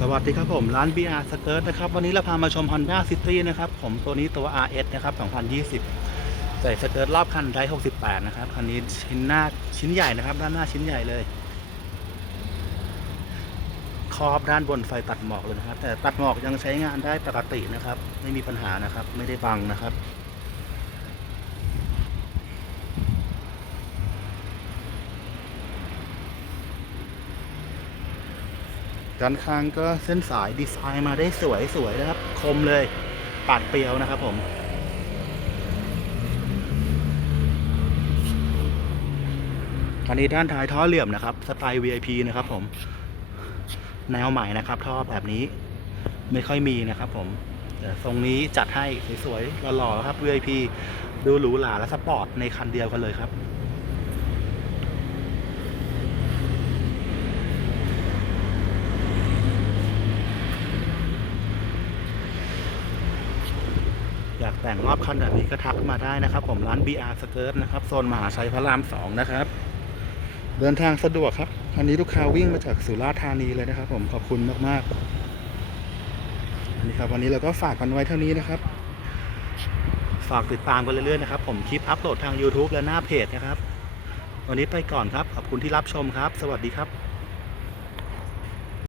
สวัสดีครับผม ร้าน BR Skirt นะครับ วันนี้เราพามาชม Honda City นะครับ ผมตัวนี้ตัว RS นะครับ 2020 ใส่สเกิร์ตรอบคันได้ 68 นะครับ คันนี้ชิ้นหน้าชิ้นใหญ่นะครับ ด้านหน้าชิ้นใหญ่เลย ครอบด้านบนไฟตัดหมอกเลยนะครับ แต่ตัดหมอกยังใช้งานได้ปกตินะครับ ไม่มีปัญหานะครับ ไม่ได้บังนะครับ ด้านข้างก็เส้นสายดีไซน์มาได้สวยสวยนะครับ คมเลย ปาดเปรียวนะครับผมคันนี้ด้านท้ายท่อเหลี่ยมนะครับ สไตล์ VIP นะครับผม แนวใหม่นะครับท่อแบบนี้ไม่ค่อยมีนะครับผมแต่ทรงนี้จัดให้สวยๆหล่อๆครับ VIP ดูหรูหราและสปอร์ตในคันเดียวกันเลยครับ อยากแต่งรอบคันแบบนี้ก็ทักมาได้นะครับ ผมร้าน BR Skirt นะครับโซนมหาชัยพระรามสองนะครับ เดินทางสะดวกครับคันนี้ลูกค้าวิ่งมาจากสุราษฎร์ธานีเลยนะครับ ผมขอบคุณมากๆอันนี้ครับ วันนี้เราก็ฝากกันไว้เท่านี้นะครับ ฝากติดตามกันเรื่อยๆนะครับ ผมคลิปอัปโหลดทาง YouTube และหน้าเพจนะครับ วันนี้ไปก่อนครับขอบคุณที่รับชมครับ สวัสดีครับ